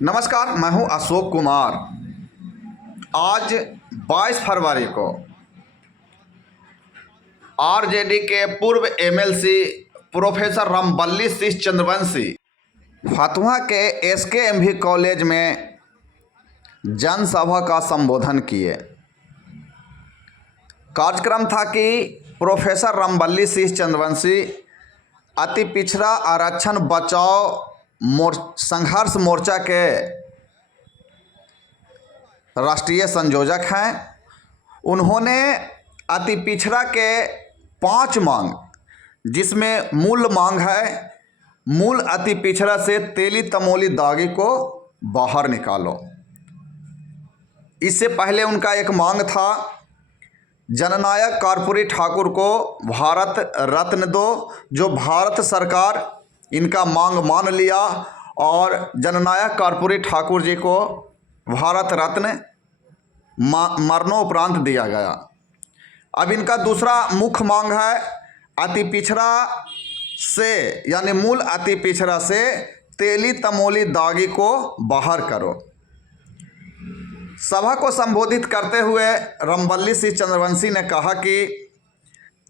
नमस्कार, मैं हूं अशोक कुमार। आज 22 फरवरी को आरजेडी के पूर्व एमएलसी प्रोफेसर रामबल्ली सिंह चंद्रवंशी फतुहा के एसकेएमवी कॉलेज में जनसभा का संबोधन किए। कार्यक्रम था कि प्रोफेसर रामबल्ली सिंह चंद्रवंशी अति पिछड़ा आरक्षण बचाओ संघर्ष मोर्चा के राष्ट्रीय संयोजक हैं। उन्होंने अति पिछड़ा के 5 मांग, जिसमें मूल मांग है मूल अति पिछड़ा से तेली तमोली दागी को बाहर निकालो। इससे पहले उनका एक मांग था जननायक कर्पूरी ठाकुर को भारत रत्न दो, जो भारत सरकार इनका मांग मान लिया और जननायक कर्पूरी ठाकुर जी को भारत रत्न मरणोपरांत दिया गया। अब इनका दूसरा मुख्य मांग है अति पिछड़ा से यानी मूल अति पिछड़ा से तेली तमोली दागी को बाहर करो। सभा को संबोधित करते हुए रामबल्ली सिंह चंद्रवंशी ने कहा कि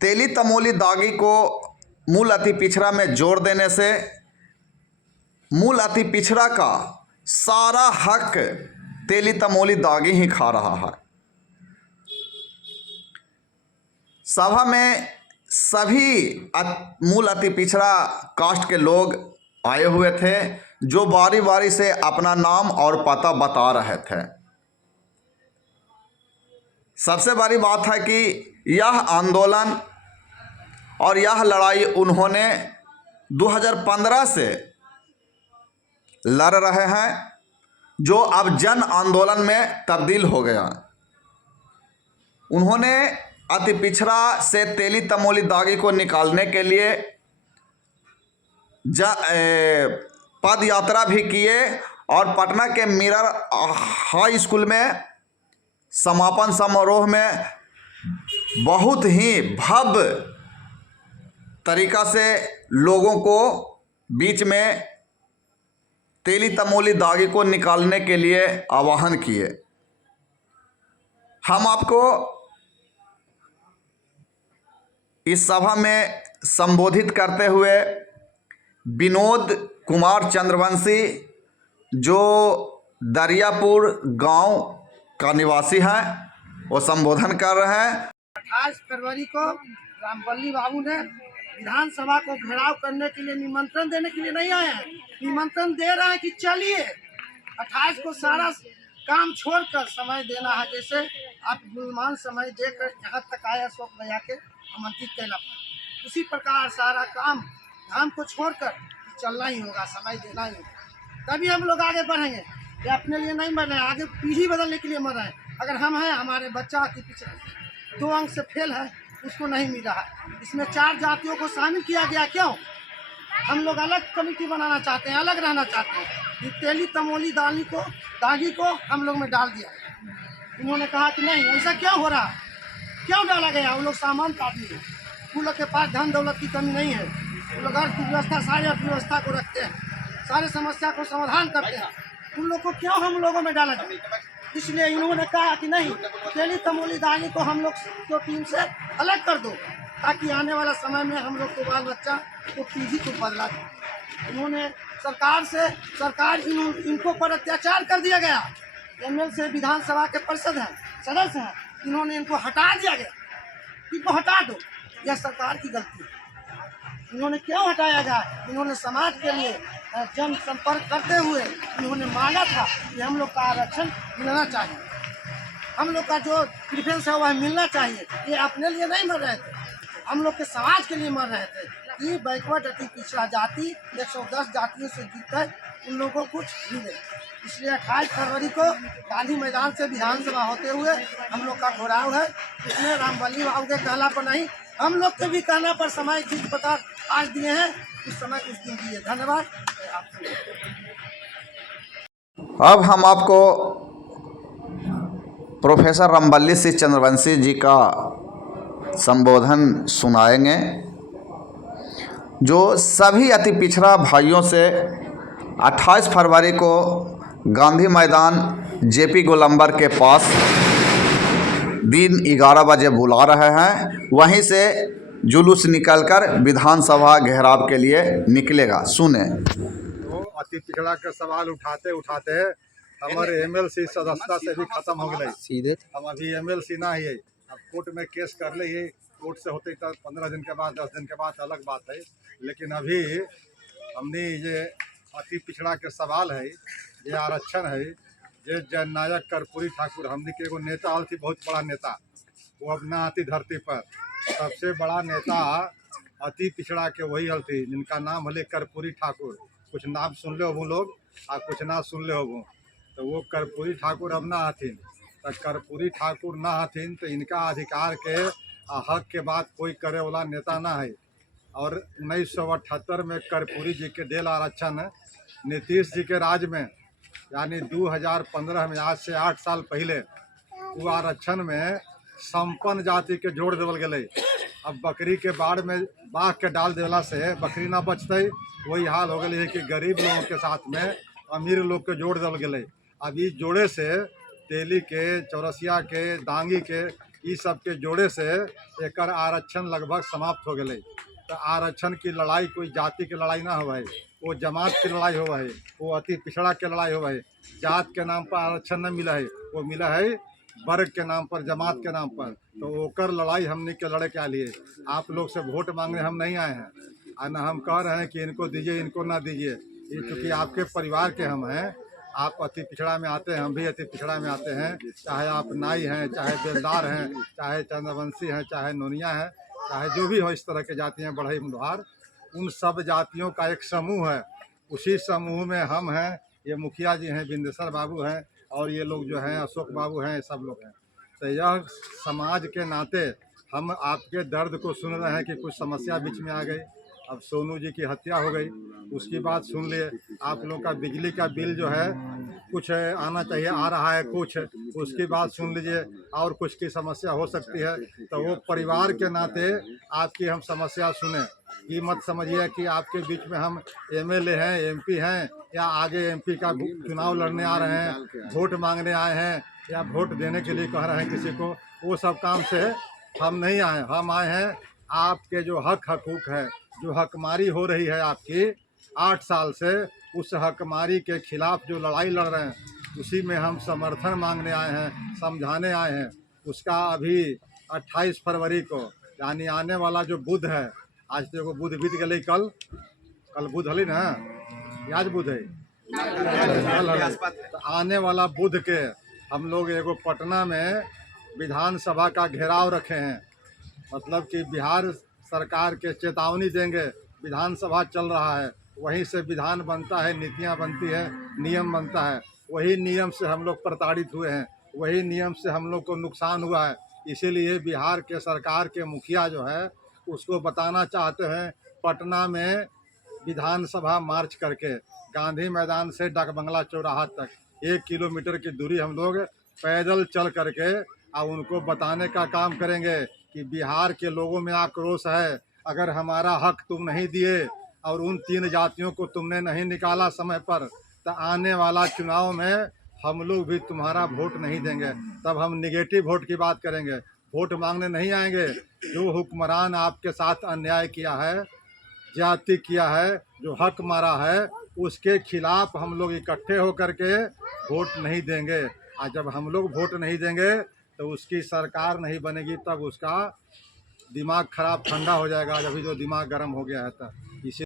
तेली तमोली दागी को मूल अति पिछड़ा में जोड़ देने से मूल अति पिछड़ा का सारा हक तेली तमोली दागी ही खा रहा है। सभा में सभी मूल अति पिछड़ा कास्ट के लोग आए हुए थे, जो बारी बारी से अपना नाम और पता बता रहे थे। सबसे बड़ी बात है कि यह आंदोलन और यह लड़ाई उन्होंने 2015 से लड़ रहे हैं, जो अब जन आंदोलन में तब्दील हो गया। उन्होंने अति पिछड़ा से तेली तमोली दागी को निकालने के लिए पद यात्रा भी किए और पटना के मिरर हाई स्कूल में समापन समारोह में बहुत ही भव्य तरीका से लोगों को बीच में तेली तमोली दागी को निकालने के लिए आह्वान किए। हम आपको इस सभा में संबोधित करते हुए विनोद कुमार चंद्रवंशी, जो दरियापुर गांव का निवासी हैं, वो संबोधन कर रहे हैं। 28 फरवरी को रामबल्ली बाबू ने विधानसभा को घेराव करने के लिए निमंत्रण देने के लिए नहीं आए हैं, निमंत्रण दे रहे हैं कि चलिए 28 को सारा काम छोड़कर समय देना है। जैसे आप मूल्यवान समय देकर यहाँ तक आए अशोक भैया के आमंत्रित करना पड़ा, उसी प्रकार सारा काम को छोड़कर चलना ही होगा, समय देना ही होगा, तभी हम लोग आगे बढ़ेंगे। ये अपने लिए नहीं मर रहे हैं, आगे पीढ़ी बदलने के लिए मर रहे हैं। अगर हम हैं, हमारे बच्चा अति पिछड़ा 2 अंक से फेल है, उसको नहीं मिल रहा है। इसमें 4 जातियों को शामिल किया गया। क्यों? हम लोग अलग कमेटी बनाना चाहते हैं, अलग रहना चाहते हैं। तेली तमोली दागी को हम लोग में डाल दिया। उन्होंने कहा कि नहीं, ऐसा क्यों हो रहा, क्यों डाला गया? वो लोग सामान्य आदमी है, उन लोग के पास धन दौलत की कमी नहीं है। वो लोग अर्थव्यवस्था सारी अर्थव्यवस्था को रखते हैं, सारे समस्या को समाधान करते हैं। उन लोग को क्यों हम लोगों में डाला जाए? इसलिए इन्होंने कहा कि नहीं, तेली तमोली दागी को हम लोग को टीम से अलग कर दो, ताकि आने वाला समय में हम लोग को बाल बच्चा को पीढ़ी को बदला दे। उन्होंने सरकार इनको पर अत्याचार कर दिया गया। एमएलसी विधानसभा के पार्षद हैं, सदस्य हैं, इन्होंने इनको हटा दिया गया। इनको हटा दो, यह सरकार की गलती है। इन्होंने क्यों हटाया गया? इन्होंने समाज के लिए जन संपर्क करते हुए इन्होंने मांगा था कि हम लोग का आरक्षण मिलना चाहिए, हम लोग का जो प्रिफरेंस है वह मिलना चाहिए। ये अपने लिए नहीं मर रहे थे, हम लोग के समाज के लिए मर रहे थे कि बैकवर्ड अति पिछड़ा जाति 110 जातियों से जीतकर उन लोगों को कुछ मिले। इसलिए 28 फरवरी को गांधी मैदान से विधानसभा होते हुए हम लोग का घोराव है। इसमें रामबल्ली बाबू के कहना पर नहीं, हम लोग के भी कहना पर समय की पता आज दिए हैं, उस समय कुछ दिन दिए। धन्यवाद। अब हम आपको प्रोफेसर रामबल्ली सिंह चंद्रवंशी जी का संबोधन सुनाएंगे, जो सभी अति पिछड़ा भाइयों से 28 फरवरी को गांधी मैदान जेपी गोलंबर के पास दिन 11 बजे बुला रहे हैं। वहीं से जुलूस निकलकर विधानसभा घेराव के लिए निकलेगा। सुने। वो अति पिछड़ा के सवाल उठाते उठाते हमारे एमएलसी सदस्यता से भी खत्म हो गई। सीधे हम अभी एमएलसी ना ही है, अब कोर्ट में केस कर ले, ये कोर्ट से होते तो 15 दिन के बाद 10 दिन के बाद अलग बात है। लेकिन अभी हमने ये अति पिछड़ा के सवाल है, ये आरक्षण है, ये जननायक कर्पूरी ठाकुर हमने के एगो नेता हल थी, बहुत बड़ा नेता, वो अब ना आती धरती पर। सबसे बड़ा नेता अति पिछड़ा के वही हल थी, जिनका नाम हले कर्पूरी ठाकुर। कुछ नाम सुन ले हो लोग और कुछ ना सुन ले हो। तो वो कर्पूरी ठाकुर अब ना हथिन, तो कर्पूरी ठाकुर ना हथिन तो इनका अधिकार के हक के बाद कोई करे वाला नेता ना है। और 1978 में कर्पूरी जी के देल आरक्षण नीतीश जी के राज में, यानी 2015 में, आज से 8 साल पहले, वो आरक्षण में संपन्न जाति के जोड़ देवल गए। अब बकरी के बाढ़ में बाघ के डाल देला से बकरी ना बचते, वही हाल हो गए है कि गरीब लोगों के साथ में अमीर लोग के जोड़ देवल गए। अब इस जोड़े से तेली के, चौरसिया के, दांगी के, इस सब के जोड़े से एक आरक्षण लगभग समाप्त हो गए। तो आरक्षण की लड़ाई कोई जाति की लड़ाई ना हो है, वो जमात की लड़ाई हो है, वो अति पिछड़ा के लड़ाई हो है। जात के नाम पर आरक्षण न मिला है, वो मिला है वर्ग के नाम पर, जमात के नाम पर। तो ओकर लड़ाई हमने के लड़े के लिए आप लोग से वोट मांगने हम नहीं आए हैं, और न हम कह रहे हैं कि इनको दीजिए इनको ना दीजिए। ये चूँकि आपके परिवार के हम हैं, आप अति पिछड़ा में आते हैं, हम भी अति पिछड़ा में आते हैं। चाहे आप नाई हैं, चाहे बेलदार हैं, चाहे चंद्रवंशी हैं, चाहे नोनिया हैं, चाहे जो भी हो, इस तरह के जातियाँ बढ़ई मुंडवार, उन सब जातियों का एक समूह है। उसी समूह में हम हैं, ये मुखिया जी हैं, बिंदेश्वर बाबू हैं, और ये लोग जो हैं अशोक बाबू हैं, सब लोग हैं। तो यह समाज के नाते हम आपके दर्द को सुन रहे हैं कि कुछ समस्या बीच में आ गई। अब सोनू जी की हत्या हो गई, उसकी बात सुन लिए। आप लोग का बिजली का बिल जो है कुछ आना चाहिए, आ रहा है कुछ, उसकी बात सुन लीजिए। और कुछ की समस्या हो सकती है, तो वो परिवार के नाते आपकी हम समस्या सुने। ये मत समझिए कि आपके बीच में हम एमएलए हैं, एमपी हैं, या आगे एमपी का चुनाव लड़ने आ रहे हैं, वोट मांगने आए हैं, या वोट देने के लिए कह रहे हैं किसी को। वो सब काम से हम नहीं आए। हम आए हैं आपके जो हक हकूक़ है, जो हकमारी हो रही है आपकी 8 साल से, उस हकमारी के खिलाफ जो लड़ाई लड़ रहे हैं, उसी में हम समर्थन मांगने आए हैं, समझाने आए हैं। उसका अभी 28 फरवरी को, यानी आने वाला जो बुध है, आज तो एगो बुध बीत गई, कल बुध हली ना, आज बुध है, तो आने वाला बुध के हम लोग एगो पटना में विधानसभा का घेराव रखे हैं। मतलब कि बिहार सरकार के चेतावनी देंगे, विधानसभा चल रहा है, वहीं से विधान बनता है, नीतियां बनती है, नियम बनता है। वही नियम से हम लोग प्रताड़ित हुए हैं, वही नियम से हम लोग को नुकसान हुआ है। इसीलिए बिहार के सरकार के मुखिया जो है उसको बताना चाहते हैं, पटना में विधानसभा मार्च करके गांधी मैदान से डाक बंगला चौराहा तक 1 किलोमीटर की दूरी हम लोग पैदल चल करके और उनको बताने का काम करेंगे कि बिहार के लोगों में आक्रोश है। अगर हमारा हक तुम नहीं दिए और उन 3 जातियों को तुमने नहीं निकाला समय पर, तो आने वाला चुनाव में हम लोग भी तुम्हारा वोट नहीं देंगे। तब हम निगेटिव वोट की बात करेंगे, वोट मांगने नहीं आएंगे। जो हुक्मरान आपके साथ अन्याय किया है, ज्यादती किया है, जो हक मारा है, उसके खिलाफ हम लोग इकट्ठे होकर के वोट नहीं देंगे। और जब हम लोग वोट नहीं देंगे तो उसकी सरकार नहीं बनेगी, तब उसका दिमाग खराब ठंडा हो जाएगा। अभी जो दिमाग गर्म हो गया है तब